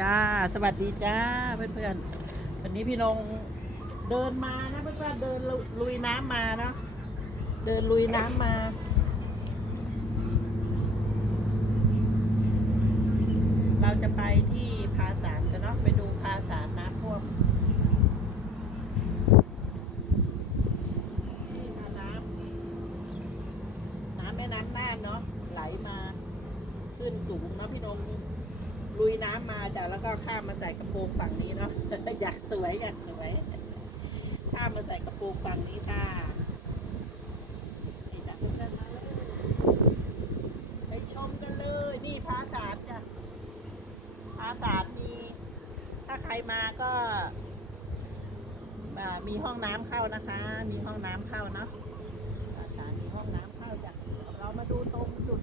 จ้า สวัสดีจ้าเพื่อนๆ วันนี้พี่นงเดินมานะเพื่อนๆ เดินลุยน้ำมาเนาะ เดินลุยน้ำมาเราจะไปที่พาสารกันเนาะไปดูพาสารน้ำท่วมนี่น้ำน้ำแม่น้ำน่านเนาะไหลมา ขึ้นสูงเนาะพี่นง ลุยน้ำมาจ้ะแล้วก็ข้ามมาใส่กระโปรงฝั่งนี้เนาะอยากสวยอยากสวย ข้ามมาใส่กระโปรงฝั่งนี้จ้าไปชมกันเลย นี่พระสารจ้ะพระสารมีถ้าใครมาก็มีห้องน้ำเข้านะคะ มีห้องน้ำเข้าเนาะพระสารมีห้องน้ำเข้าจ้ะเรามาดูตรงจุด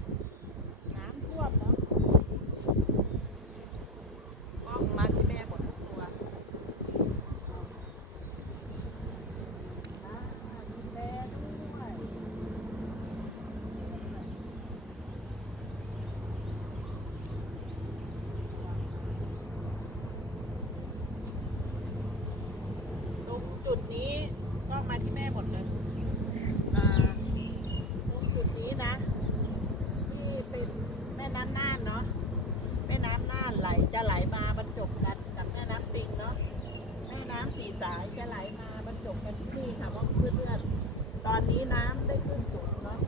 น้ำท่วมเนาะ กล้องมาที่แม่หมดทุกตัวอ่ามีแม่ด้วย ตรงจุดนี้กล้องมาที่แม่หมดเลยอ่าตรงจุดนี้นะ ที่เป็นแม่น้ำน่านเนาะ แม่น้ำน่านไหลจะไหลมาบรรจบกันกับแม่น้ำปิงเนาะแม่น้ำสี่สายจะไหลมาบรรจบ กันที่นี่ค่ะว่าเพื่อนๆตอนนี้น้ำได้ขึ้นสูงเนาะ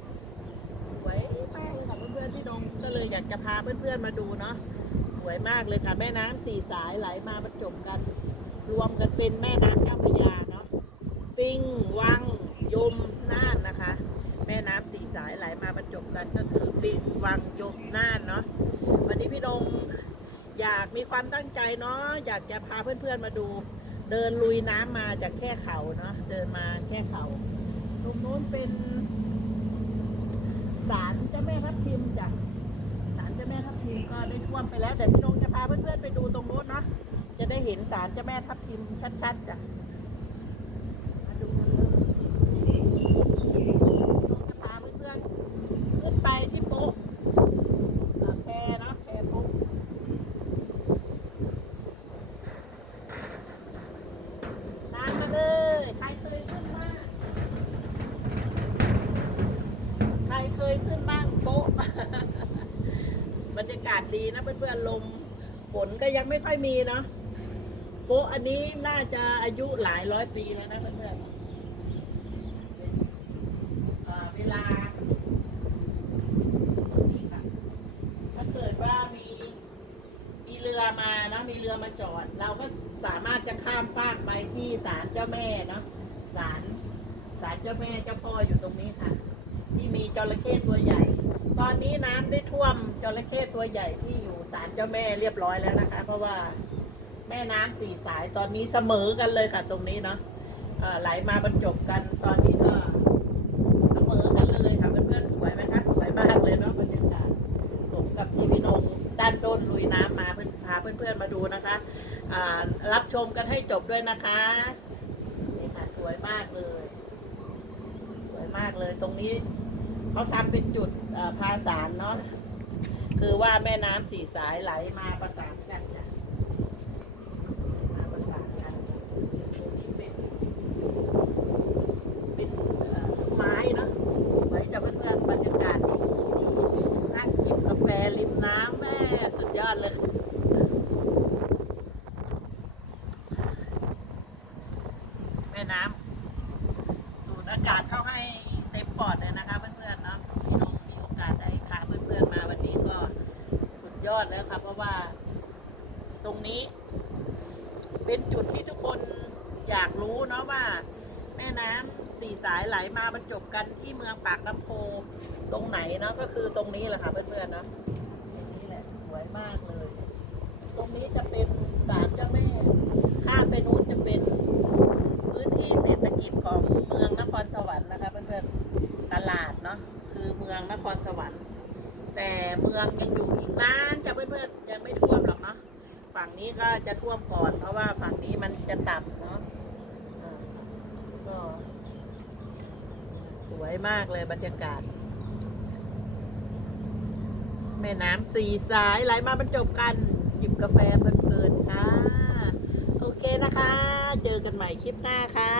สวยมากเลยค่ะเพื่อนๆที่นงก็เลยอยากจะพาเพื่อนๆมาดูเนาะสวยมากเลยค่ะแม่น้ำสี่สายไหลมาบรรจบกัน รวมกันเป็นแม่น้ำเจ้าพระยาเนาะปิงวังยมน่านนะคะ แม่น้ำสี่สายไหลมาบรรจบกันก็คือปิงวังยมน่านเนาะวันนี้พี่ดงอยากมีความตั้งใจเนาะอยากจะพาเพื่อนๆมาดู เดินลุยน้ำมาจากแค่เขาเนาะเดินมาแค่เขาตรงนู้นเป็นศาลเจ้าแม่ทับทิมจ้ะศาลเจ้าแม่ทับทิมก็ได้ท่วมไปแล้ว แต่พี่นงจะพาเพื่อนๆไปดูตรงนู้นเนาะจะได้เห็นศาลเจ้าแม่ทับทิมชัดๆจ้ะมาดูกันเลยจะพาเพื่อนๆขึ้นไปที่โป๊ะ อ่าแพรนะแพรปุ๊บตามมาเลย ใครเคยขึ้นบ้าง ใครเคยขึ้นบ้างโป๊ะ บรร ยากาศดีนะเพื่อนๆลมฝนก็ยังไม่ค่อยมีเนาะโป๊ะอันนี้น่าจะอายุหลายร้อยปีแล้วนะเพื่อนๆอ่าเวลาถ้าเกิดว่ามีมีเรือมาเนะมีเรือมาจอด เราก็สามารถจะข้ามฟากไปที่ศาลเจ้าแม่เนาะศาลศาลเจ้าแม่เจ้าพ่ออยู่ตรงนี้ค่ะ ที่มีจระเข้ตัวใหญ่ ตอนนี้น้ำได้ท่วมจระเข้ตัวใหญ่ที่อยู่ศาลเจ้าแม่เรียบร้อยแล้วนะคะ เพราะว่าแม่น้ำสี่สายตอนนี้เสมอกันเลยค่ะ ตรงนี้เนาะไหลมาบรรจบกันตอนนี้ก็เสมอกันเลยค่ะเพื่อนๆสวยไหมคะสวยมากเลยเนาะบรรยากาศสมกับที่พี่นงด้านโดนลุยน้ำมาเพื่อนพาเพื่อนๆมาดูนะคะรับชมกันให้จบด้วยนะคะนี่ค่ะสวยมากเลย สวยมากเลยตรงนี้ เขาทำเป็นจุดเอ่อพาสารเนาะคือว่าแม่น้ำสี่สายไหลมาประสานกันจ้ะมาประสานกันตรงนี้เป็นเป็นไม้เนาะไว้จะเพื่อนๆบรรยากาศนั่งจิบกาแฟริมน้ำแม่สุดยอดเลยแม่น้ำสูดอากาศเข้าให้เต็มปอดเลยนะคะเพื่อนๆเนาะพี่น้องมีโอกาสได้พาเพื่อนๆมาวันนี้ก็สุดย อดแล้วค่ะเพราะว่า ตรงนี้ เป็นจุดที่ทุกคนอยากรู้เนาะว่า แม่น้ำสี่สายไหลมาบรรจบกันที่เมืองปากน้ำโพตรงไหนเนาะก็คือตรงนี้แหละค่ะเพื่อนๆเนาะนี้แหละสวยมากเลย ตรงนี้จะเป็นศาลเจ้าแม่ข้ามไปนู้นจะเป็นพื้นที่เศรษฐกิจของเมืองนครสวรรค์นะคะเพื่อนๆตลาดเนาะคือเมืองนครสวรรค์ แต่เมืองยังอยู่อีกนานจ้ะเพื่อนๆยังไม่ท่วมหรอกเนาะฝั่งนี้ก็จะท่วมก่อน เพราะว่าฝั่งนี้มันจะต่ำเนาะก็สวยมากเลยบรรยากาศ แม่น้ำสี่สายไหลมาบรรจบกัน จิบกาแฟเพลินๆค่ะ โอเคนะคะ เจอกันใหม่คลิปหน้าค่ะ